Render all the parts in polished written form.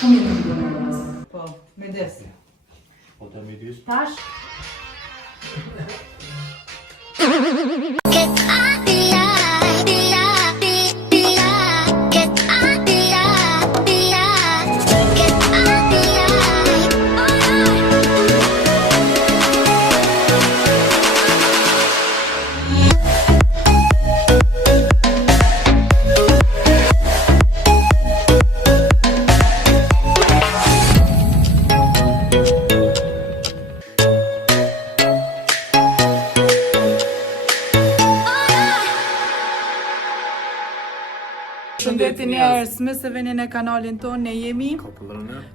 Shumë i në bënë vazë. Po, me desë. Po të midis. Tash? Shëndetin njerëz, me se vini në kanalin tonë, ne jemi.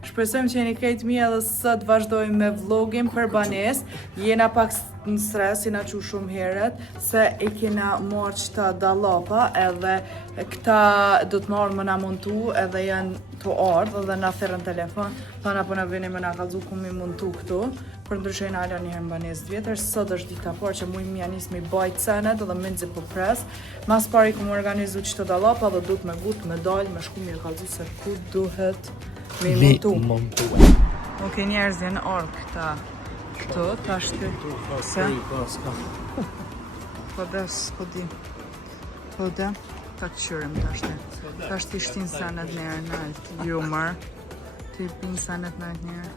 Shpresojmë që jeni krejt mirë edhe sot vazhdojmë me vlogin për banesë. Jena pak në stres, jena që shumë herët, se i kena marrë qëta dallapa edhe këta do të marrë më na montu edhe janë të ardhë edhe na thërën telefon. Thana po na vini me na kallzu ku mi montu këtu. Për ndryshe na ala njëherë në banesë vjetër, sot është dita parë që mujmë ja nisë me bajt senet edhe menxi po pres. Mas pari ku më organizu qëto dallapa dhe duhet me gut, me dalë, me shku me kallzu se ku duhet me montu. Oke njerëz janë ardhë këta këto, tash ty se po des, po di po de, ta këqyrim tash ti shtin senet njerë nalt, ju marë ti pin senet nalt njerë.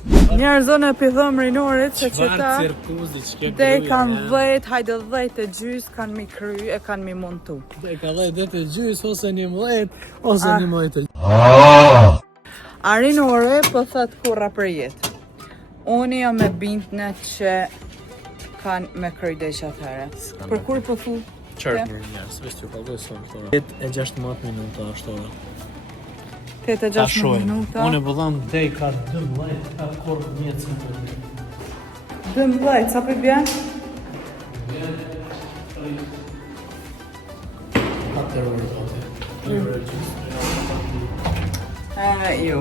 Njerë zonë e pithëm rinorit se që ta dhe kanë 10, hajde 10 e gjys kanë mi kry e kanë mi montu. Dhe ka 10 e gjys ose 11 ose 11 e A rinore po thët kurra për jetë. Unë jam me bindne që kanë me kry dhe që atëherë. Për kur po thu? Qërë për njës, vështë ju kalboj së 8-16 minuta ashtu. 8-16 minuta. Unë e bëdham dhe i ka 12, ka korë mjetë së më të 12, sa për bjen? 4 orë të atë. 3 orë gjysë. Ju.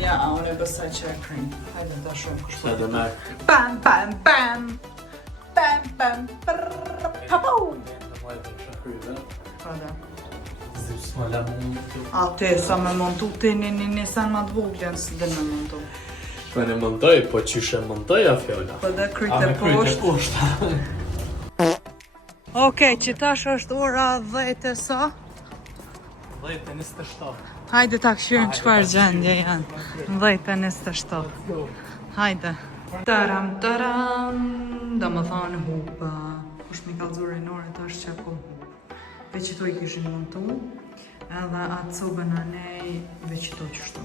Ja, unë e bësaj që e krynë. Hajde da shumë kështu. Sa dhe merë. Pam, pam, pam. Pam, pam, prrrr, papau. Pa da. S'ma la mund të... A te, sa me montu, te një Nissan ma të voglen së dhe me montu. Po në mëndoj, po qyshe mëndoj a fjolla? Po dhe kryte poshtë. Okej, që tash është ora 10 e sa? 10:27. Hajde ta këshyrim qëfar gjendje janë. 10:27. Hajde. Taram, taram, da më thanë hupa. Kush mi kalzur e nore tash që po. Veqito i kishin montu, edhe atë sobën a nej veqito qështu.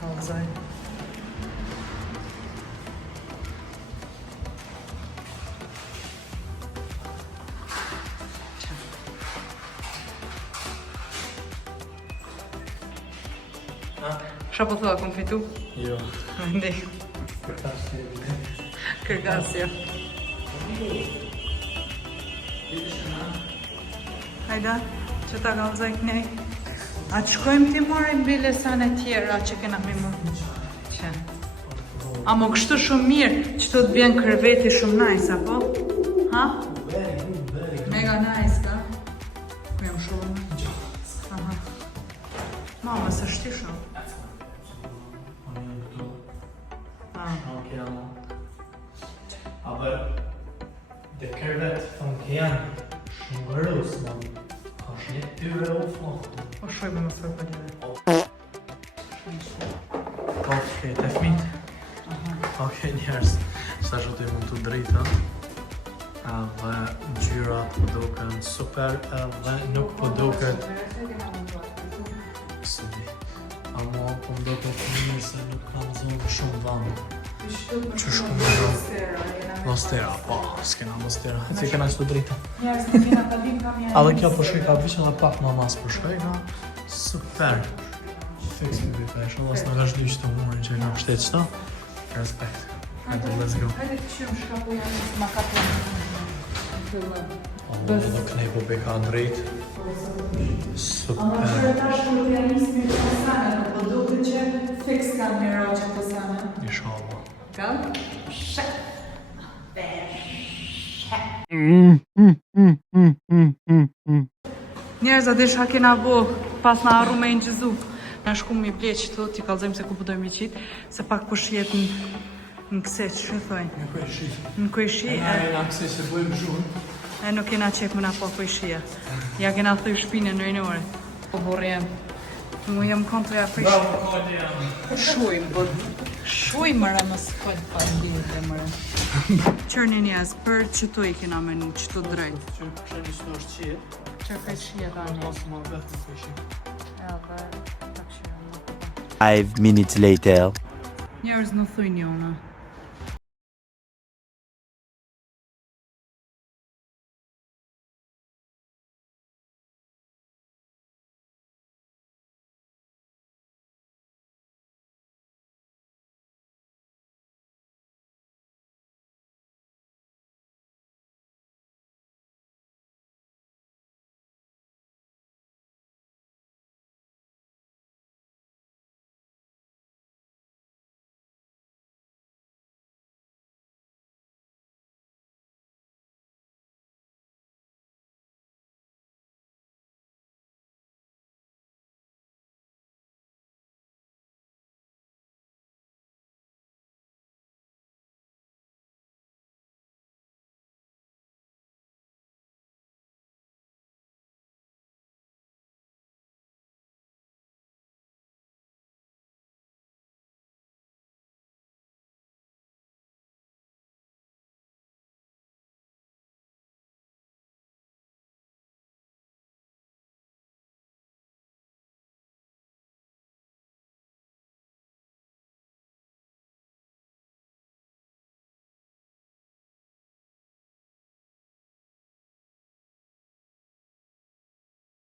Kalzaj. Qa po thua, kom fitu? Jo. Ndi. Kërkasja. Hajda, që ta kalzaj kënej. A të shkojmë ti marim bile sane tjera që kena mi më? Që? A mo kështu shumë mirë, që të bjen kërveti shumë nice, apo? Ha? Mega nice, ka? Ku jam shumë? Aha. Mama, së shti shumë. Aber de kërvet van Kian shumë gërës, man. Ka shnet tyre u fëllë. O shojme më fërë për dhe. Okej, të fmit. Okej, njerës. Sa që të mund të drejta. Edhe gjyrat po duken super, edhe nuk po duken. Së di. Amo po më duken të mirë se nuk kam zonë shumë dhamë. Që shku më dhëmë? Nostera, po, s'kena Nostera. Si kena që të drejta. Njerës të kina të dim kam janë. A dhe kjo përshkoj ka vishë edhe pak më mas përshkoj, ka super. Fix në bëjtë e shumë, asë në vesh dy që të umurin që i nga pështetë qëta. Respekt. Hajde, let's go. Hajde të qymë shkapu janë nësë ma kapu në Dhe do kënej po beka drejt. Super. A më shërë tash për të janë nisë një të sane, po duke që fix kanë një roqë të sane. Inshallah. Kam? Shë. Njerëz, a di çka kena bo pas na harru me ingjizu. Na shku mi ble qëto, ti kallëzojmë se ku po dojmë i qitë, se pak po shihet në këse, që thojnë? Në kojshi. Në kojshi, Në akse se bëjmë zhurë. e nuk kena qep më na po kojshia. Ja kena thuj shpinë në rejnore. Po borjem. Mu jam kontra ja kojshi. Bravo, kodi jam. Shujmë, bërë. Shujmë mërë më së kojtë pa ndihë të mërë. Qërni njëzë, për qëto i kena menu, qëto drejtë. Që një së në është qie. Që kojshia ta një. Mos më vetë të kojshi. Edhe, tak që jam në këta. 5 minutes later. Njerëz në thuj njona.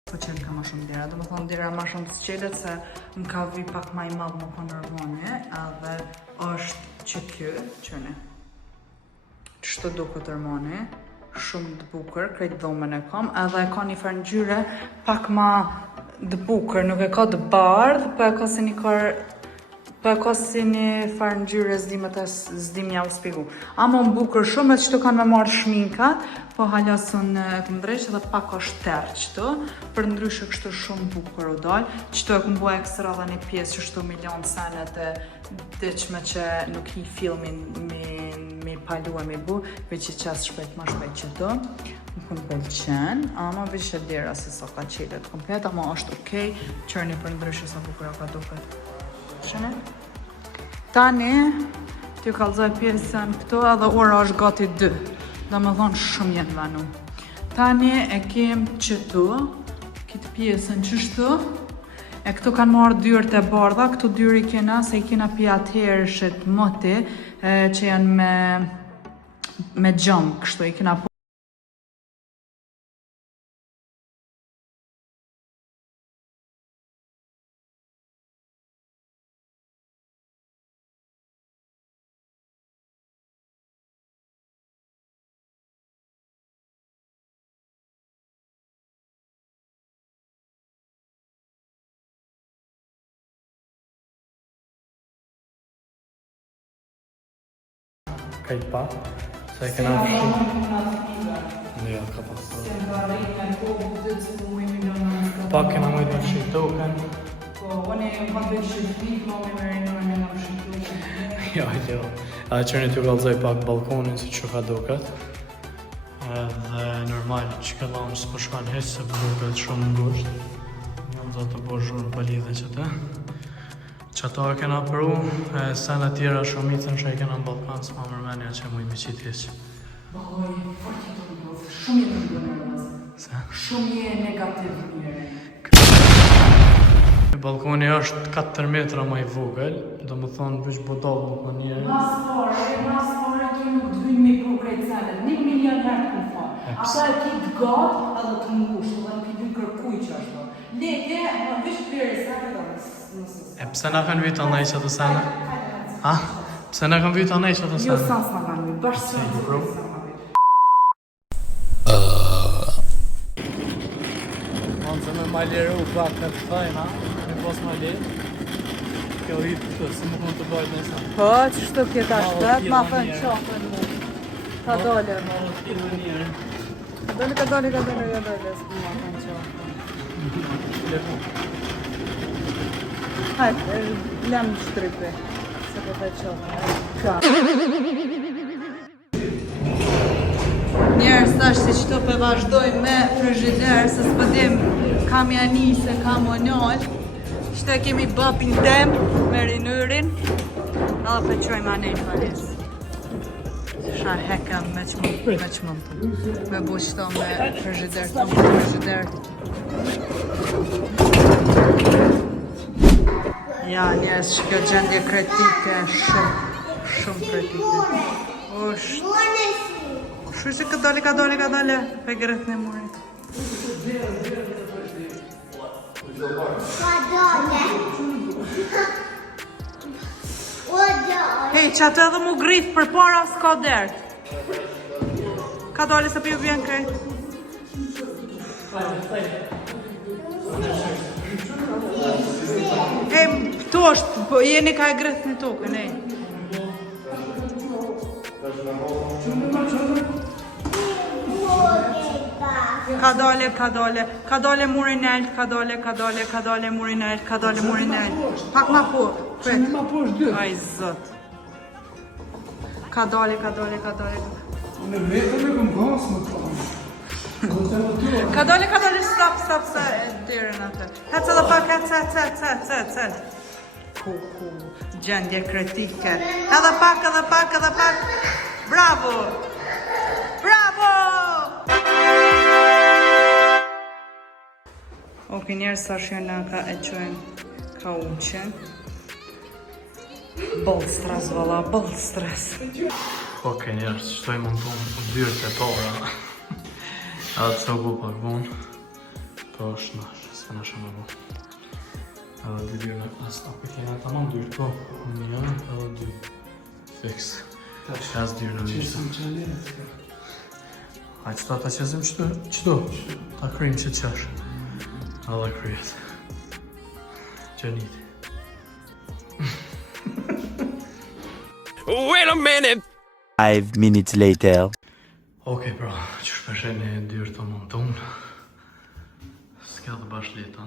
Po qenë ka ma shumë dira, do më thonë dira ma shumë të qelet se më ka vi pak ma i madhë më po nërvone, edhe është që kjo, qëne. Qështë do këtë tërmone, shumë të bukër, krejt dhomën e kam, edhe ka një farë ngjyre pak ma të bukër, nuk e ka të bardhë, po e ka si një karë Po e ka si një farë ngjyre zdim ja u spigu. Ama më bukër shumë, e qëto kanë me marrë shminkat, po halasën këmë dreqë edhe pak është terë qëto, për ndryshë kështu shumë bukër u dalë. Qëto e këmë bua ekstra dhe një pjesë që shtu milion senet e dyqme që nuk hi filmin mi palu e mi bu, veç që qasë shpejt ma shpejt qëto. Më këmë pëlqen, ama veç e dira se sa ka qilet komplet, ama është okej, qërni për ndryshë sa bukër ka duket. Shëne? Tani, t'ju kallëzoj pjesën këto edhe ora është gati 2. Do më thonë shumë jenë vanu. Tani e kem qëtu, këtë pjesën qështu. E këtu kanë marrë dyrët e bardha, këtu dyri kena, se i kena pi atëherë shetë moti, që janë me gjëmë, kështu i kena Kaj pa, se e kena fshi. Në jo, ka pas. Pa kena mujtë me fshi token. Po, unë e më bëjt shqipnik, më me merinë me në shqipnik. Jo, jo. A qërni t'ju kallëzoj pak balkonin si që ka duket. Edhe normal që ka lamë së përshkan heqë se duket shumë ngusht. Jam do të bo zhurë për lidhe që të. Që ato e kena përu, sen e tjera shumicën që e kena në Balkan, s'ma mërmenja që mu i miqit heqë. Bëlloj, fort që të ndodhë, shumë jetë në bënë rëzë. Se? Shumë jetë negativ njëre. Balkoni është 4 metra ma i vogël, do më thonë bësh bodal më për njëre. Mas fare, ki nuk të vynë mi pru krejt senet, 1 milion herë të fare. Ata e ki të gatë edhe të ngushtë, edhe nuk i vynë kërkuj që është. Leke, më vysh përre senet dhe nësës. E pse na kanë vytë anaj që të sene? Ha? Pse na kanë vytë anaj që të Jo, sene? sans në kanë vytë, bashkë se në bro. Onë se me maliru pak të të thajnë, ha? Me pos maliru. Kjo hitë të, se më konë të bajt nësa. Po, që shtu kjeta shtet, ma thënë qafën mu. Ka dole, mu. Ka dole, Ka dole, s'ku ma thënë qafën. Hajde, lem shtripi. Se po të qohë. Njerës tash si qëto për vazhdoj me frigider, se s'pëdim kam jani se kam o njëll. Qëto kemi babin dem me rinurin, edhe për qojmë anej falis. Sha hekam me qmënd. Me bu qëto me frigider, të më frigider. Ja, njerës që kjo gjendje kretike, shumë kretike. Shuj që ka dole, pe gërët në murit. Hej, që atë edhe mu grith për para s'ka dert. Ka dole se pju vjen krejt. Hej, këtu është, jeni ka e grith në tokën, ej. Ka dole murin nalt, ka dole murin nalt. Pak ma po, pret. Aj zot. Ka dole. Në vetëm e këm gasë më të Ka dole, stop, se e dyrën atë. Hecë edhe pak, hecë. Ku, gjendje kretike. Edhe pak. Bravo! Oke, njerës sa shjona ka e qojnë ka uqen. Bëllstras, valla, bëllstras. Oke, njerës, qëto i mund tonë dyrë të tora. Edhe të se u bu pak vonë. Po është nash, s'ka nash e më bu. Edhe dy dyrë në asë apë kena ta mam dyrë, po. Një, edhe dy. Fix. Qas dyrë në vishtë. A qëta ta qezim qëtu? Ta kryim që qash. Alla kryet. Gjaniti. Wait a minute! 5 minutes later. Okej, pra, që shpeshen e dyrë të mund tonë. S'ka të bash leta.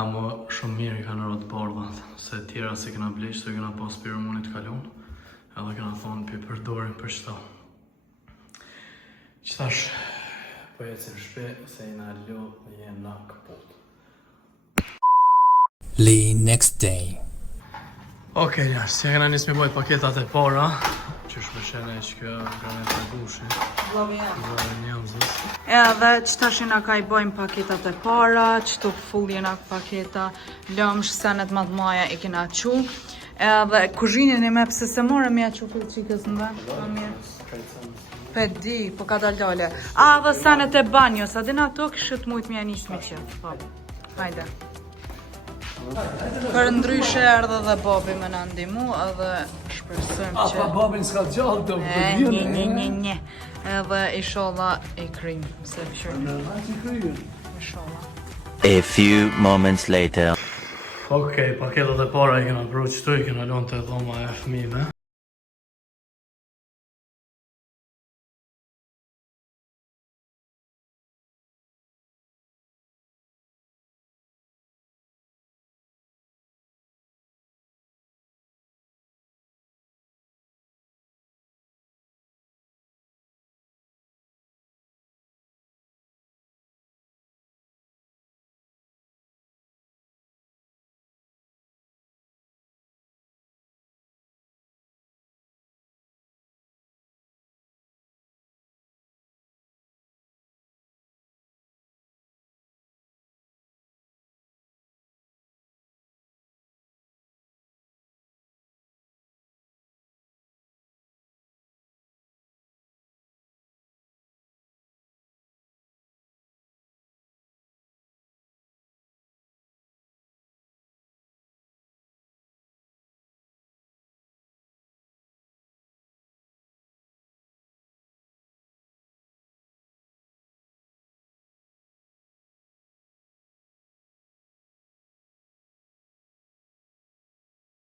Amo shumë mirë i kanë rëtë bardhat, se tjera se këna bleqë, të këna pas për munit kalon, edhe këna thonë për përdorin për qëta. Qëtash, po jecim shpe, se i na lo jena këpot. The next day. Okej, njash, si e këna njës me boj paketat e para, që shpeshen e që kjo granet e gushi. Vlavë njëmzës. Edhe qëta shina ka i bojmë paketat e para, qëtu full jena paketa, lëmsh, senet madhmaja i kena qu. Edhe kuzhinin e me pëse se more me a qu për qikës në dhe. Pe di, po ka dal-dale. Dhe senet e banjo, sa din ato këshët mujt me janisht me qëtë. Po, hajde. Për ndryshe erdhe dhe Bobi me në ndimu, edhe shpresojmë që... Pa babin s'ka gjallë të Një. Edhe isholla e krym, se pëshërë. Isholla. A few moments later. Okej, paketat e para i kena pru qëtu, i kena lonë të dhoma e fëmive.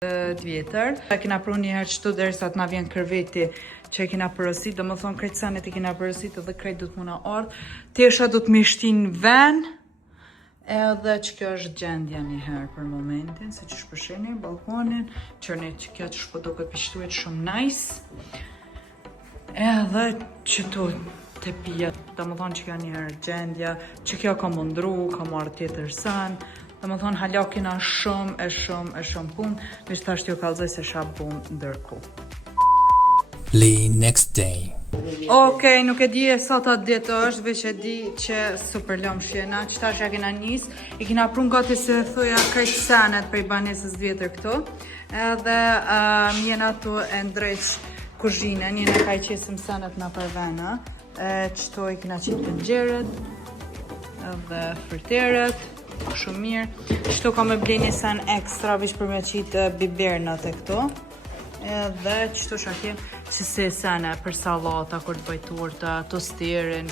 vjetër. E kina pru njëherë qëtu derisa të na vjen kërveti që e kina përësit, dhe më thonë krejtë sanet e kina përësit edhe krejtë du të muna ardhë. Tesha du të mishtin ven, edhe që kjo është gjendja njëherë për momentin, se që shpërsheni balkonin, qërni që kjo që shpo do këtë pishtuet shumë nice. Edhe që tu të pia, dhe më thonë që kjo njëherë gjendja, që kjo ka mundru, ka marrë tjetër san, dhe më thonë hala kina shumë punë, mishtë thashtë jo kalzoj se shab punë ndërku. The next day. Okej, nuk e di e sa ta ditë është, veç e di që super lëm shjena, që tash ja kena njës, i kina prun gati se thuja krejt senet prej banesës vjetër këtu, edhe jena tu e ndreq kuzhinën, jena ka i qesim senet na për vena, qëto i kina qitë pëngjeret, edhe friteret, shumë mirë, qëto ka me bli një sen ekstra, vish për me qitë bibernat e këto, edhe qëto shakim që se sene për salata, kur të bëj torta, tosterin.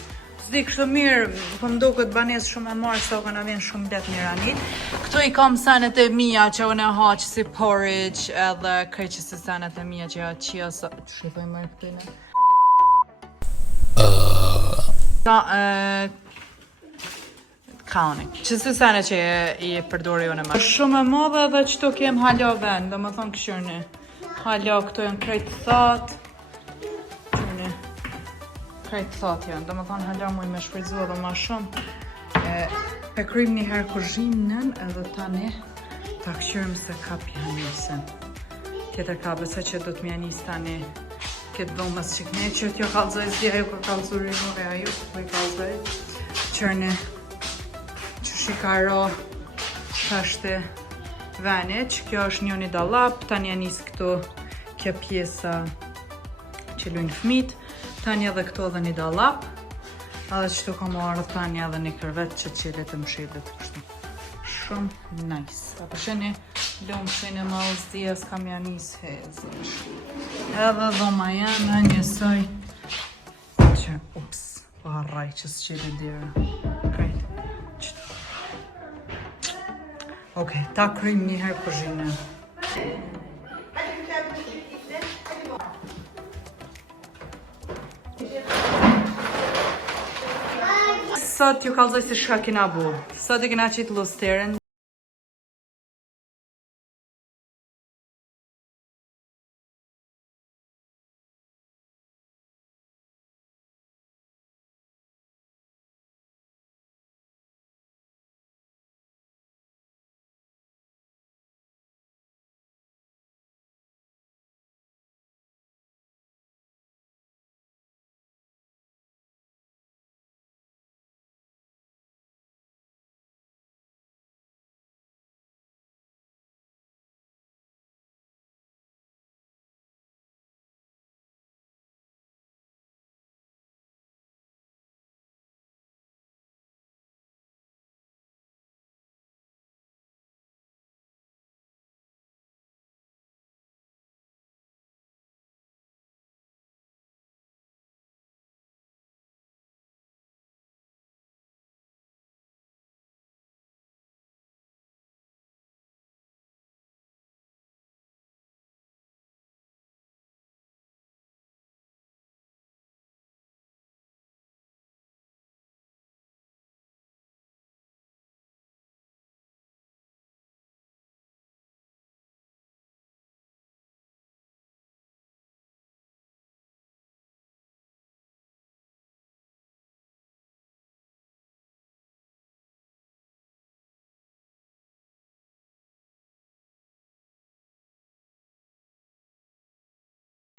Zdi kështë mirë, për mdo këtë banesë shumë e marë, sa këna vjen shumë let një ranit. Këto i kam senet e mija që unë e haqë si porridge, edhe krej që si senet e mija që ja qia sa... Që shifoj mërë këtëjnë? Kauni. Që si senet që i përdori unë e marë. Shumë e madhe edhe qëto kem hala vend, dhe më thonë këshërni. Hala këto janë krejt thatë. Krejt thatë janë, dhe më thonë hala muj me shfrizu edhe ma shumë. Pe krymë njëherë kuzhinën edhe tani ta këshyrëm se ka pjanisën. Tjetër ka besa që do të mjanis tani këtë dhomës që këne që t'jo kalzoj zdi, ajo ka kalzuri nuk e ajo, po i kalzoj. Qërni që shikaro tashte venit, që kjo është njoni dalap, tani janis këtu kjo pjesa që lujnë fmit, tani edhe këtu edhe një dalap, edhe qëtu ka marrë tani edhe një kërvet që qilet e mshilit kështu. Shumë nice. Ta përsheni, lumë shene ma uzdijas kam janis hezish. Edhe dhoma janë njësoj që, ups, po harraj që s'qilit dira. Krejt, qëtu. Okej, ta kryjmë njëherë kuzhinën. Sot ju kalzoj se shka kina bu. Sot i kina qitë lusterën.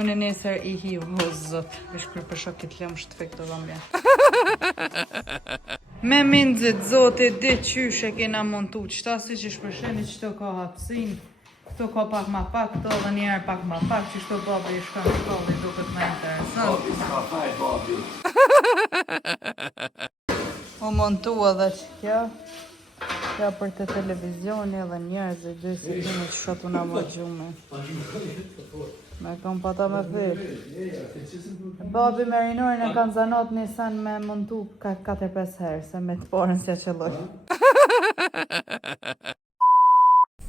Unë nesër i hiu, o zot, vesh kërë për shokit lëmë shtëfik të dhëmbja. Me mindzit, zotit, di qyshe kena montu, qëta si që shpërsheni qëto ka hapsin, këto ka pak ma pak, këto dhe njerë pak ma pak, që shto babi i shka në shkolli, do këtë me interesant. O montu edhe që kjo, kjo për të televizioni edhe njerëzit, dy se dini që shotu nga më gjume. Me kam pata me fyr. Babi Merinorin e kanë zanot një sen me montu 4-5 herë, se me të porën si a qëlloj.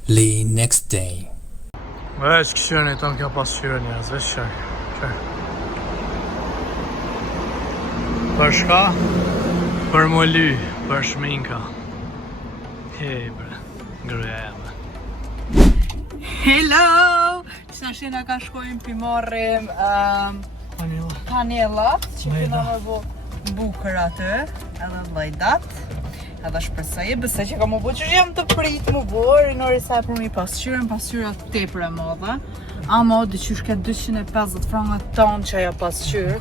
The next day. Veç këshirën e tonë kjo pasqyrë njerëz, veç qërë. Për shka? Për më ly, për shminka. Hej bre, ngryja jeme. Hello! Qëta shena ka shkojmë pi marrim panellat që kena me bo bukër atë, edhe lajdat. Edhe shpresoj, besoj që ka më bo që jam të prit më borë, nori sa për mi pasqyrat tepër e madhe. Ama o dyqysh ke 250 franga tonë që ajo pasqyrë.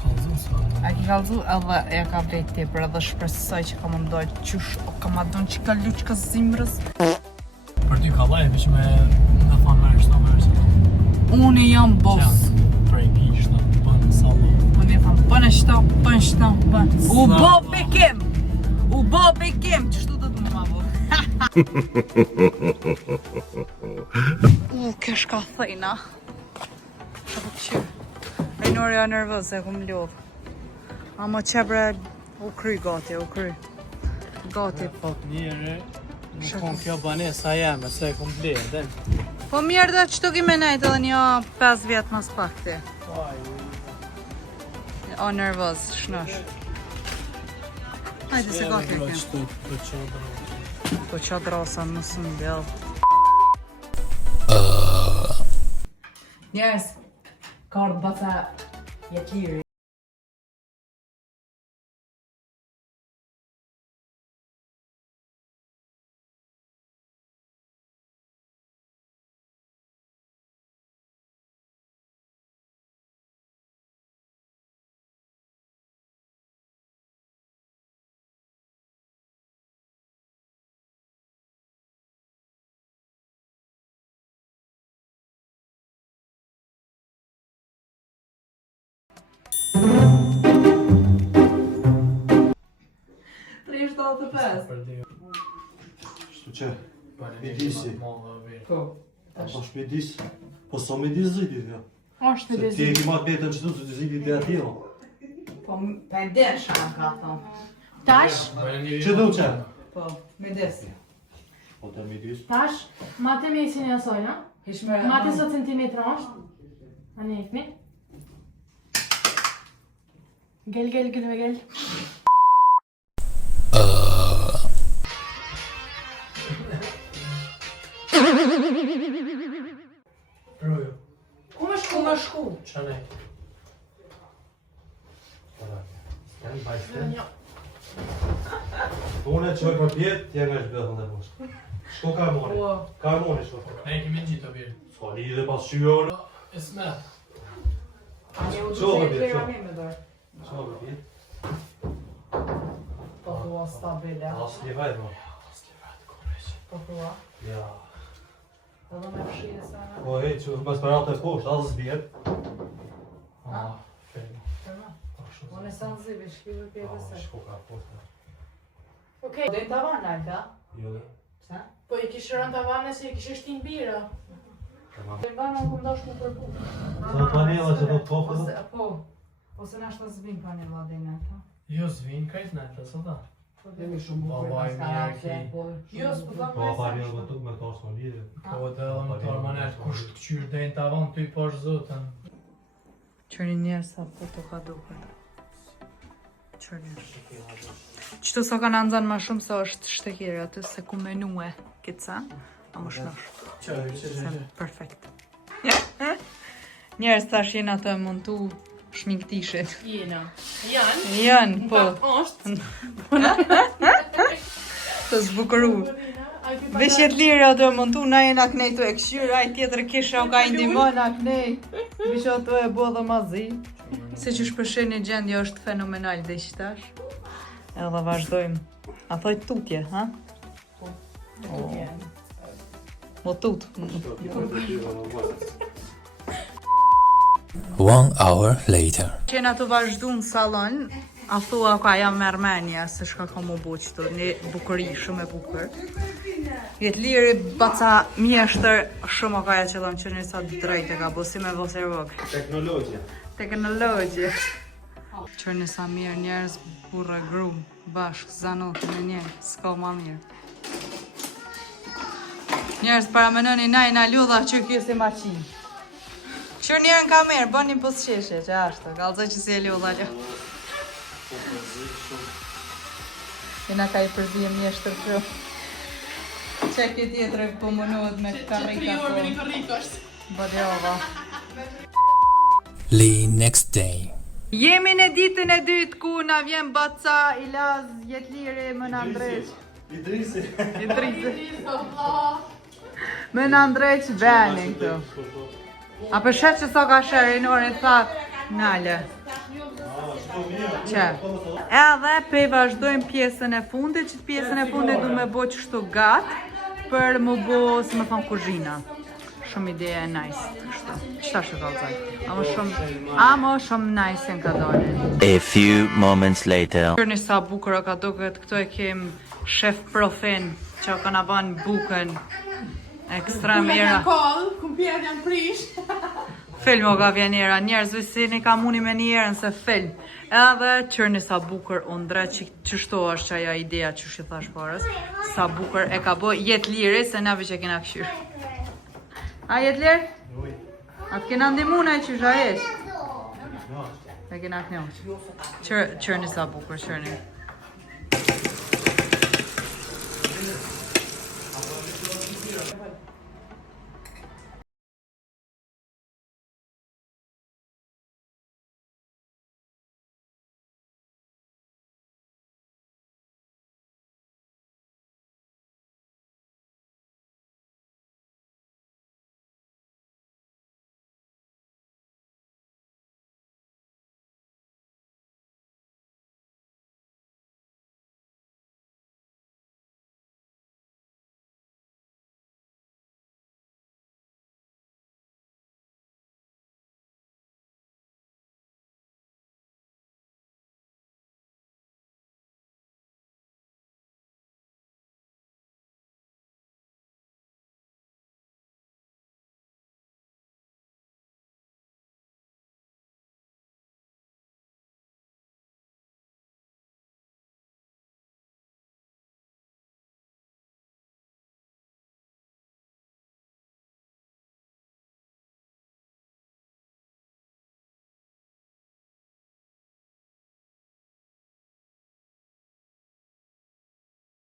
A ki kalzu edhe e ka vlejt tepër edhe shpresoj që ka më ndojë qysh o ka ma donë që ka luq ka zimrës. Për ty ka lajë, veç me në fanë mërë. Unë jam boss. Prej pishtë, pënë salon. Unë e thamë, pënë shto, U bo bekim! U bo bekim! Qështu të të më ma bo? Kësh ka thejna. Shëpë këqyrë. Rejnori a nervëz e këmë lodhë. Ama që bre, u kry gati, u kry. Gati. Po njëre, nuk kon kjo banesa jeme, se e kom blejë, Po mirë dhe qëtu ki me nejtë edhe një 5 vjetë mas pak ti. O nervëz, shnosh. Hajde se gati e kemë. Po qa drosa mësë më bjellë. Njerës, kardë bata jetë liri. Shtu që, midisi. Po. Apo shmidis? Po sa midis zidit, ja. Ashtë Se ti e ki matë betën qëtu të zidit e atjela. Po, pendesh ka thonë. Tash? Që do që? Po, me desi. Po të midis. Tash, mate mesin e asoj, na? Hishme... Mate sa centimetra është? A ne ekni? Gel, gel. Rojo, Ku më shku? qa nej? Janë bajste. Unë që me për pjetë, tje nga shbëllën dhe poshtë. Shko karmoni. Karmoni shko. Ne kemi gjitë të birë. Ska li dhe pas qyër. Ismet. Qo për pjetë, qo? Qo për pjetë? Po thua stabile. As një vajtë, ma. Po thua. Ja. Edhe me fshirë sa në. Po hej, që më sperat e poshtë, asë zbjetë. Unë e sa në zive, shkive pjetë se. Shko ka poshtë. Okej. Dhe të tavan, Alta? Jo dhe. Pse? Po i kishë rënë tavane se i kishë shtin bira. Dhe mba në këmë dosh mu përpu. Sa panela që do të pofë dhe? Po. Ose në ashtë të zvim panela dhe në ta. Jo zvin, kajt në të sota. Jemi shumë bukur Babaj, pastarake. mirë Jo, s'pu thëmë Po panela me tuk me të ashtë në lidhë. Po dhe edhe më të armanet, kusht këqyrë dhe në tavan të i pash zotën. Qëri njerë sa po të ka duke. Qëri njerë. Qëtu sa ka në nëzën ma shumë se është shtekiri aty se ku menue këtë sa. A më shnosh. Qërë. Perfekt. Njerës tash jena të montu shminktishit. Jena. Janë. Janë, po. Është. Të zbukëru. Vesh jetë lirë ato e montu, na jena kënej të e këshyrë, aj tjetër kisha u ka indimon a kënej. Vesh ato e bo dhe mazi. Se që shpësheni gjendja është fenomenal dhe qëtash. Edhe vazhdojmë. A thoj tutje, ha? Tutje. Mo tut. 1 hour later. Qena të vazhdu në salon, a thua ka jam me Armenia, se shka ka mu bu qëtu, një bukëri shumë e bukër. Jetë liri baca mjeshtër shumë o ka ja qëllon që njësa drejt e ka bu, si me vose rogë. Teknologje. Që njësa mirë njerës burë gru, bashkë, zanot me njerë, s'ka ma mirë. Njerës para menoni na i na ljudha që kjo si maqin. Qërë njerë në kamerë, bën një pusqeshe, që ashtë, kalëzoj që si e ljolla ljo. Jena ka i përzijem një shtërpjo. Që këtë tjetër po mënohet me karrika po. Bodjova. The next day. Jemi në ditën e dytë ku na vjen baca, Ilaz, Jetliri, më në ndreq. Idrisi. Më në ndreq beni këtu. A për shetë që so ka shërinore, tha, nale. Që? Edhe pe vazhdojmë pjesën e fundit, që pjesën e fundit du me bo qështu gatë, për më bo, si më thonë, kuzhina. Shumë ideja e nice, kështu. Qëta shtë kalëzaj? Amo shumë nice në ka dole. A few moments later. Kërni sa bukër o ka do këtë, këto e kem shef profin, që o ka na ban bukën. Ekstrem era. Koll, kumpjet janë prish. Film o ka vjen era, njerëzve si një ka muni me njerën se film. Edhe qërni sa bukër unë dre që qështo është që aja idea që shi thash parës. Sa bukër e ka bo jetë liri se nave që kena këshyrë. A jetë lirë? Atë kena ndimuna e qysha esh? E kena knjoq. Qërni sa bukër, qërni.